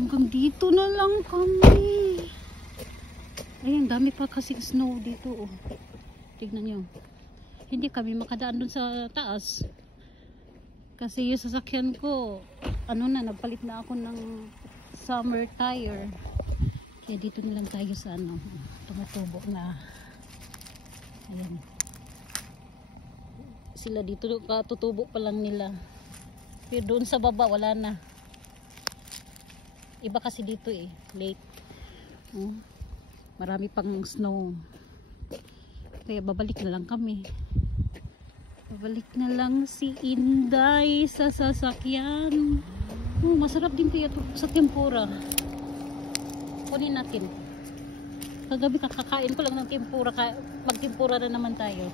Hanggang dito na lang kami. Ayun, dami pa kasi snow dito. Oh. Tignan nyo. Hindi kami makadaan dun sa taas. Kasi yung sasakyan ko, ano na, nagpalit na ako ng summer tire. Kaya dito na lang tayo sa ano, tumutubo na. Ayan. Sila dito, katutubo pa lang nila. Pero doon sa baba, wala na. Iba kasi dito eh, late. Marami pang snow. Kaya babalik na lang kami. Babalik na lang si Inday sa sasakyan. Masarap din kaya sa tempura. Kunin natin. Kagabi kakakain ko lang ng tempura. Magtempura na naman tayo.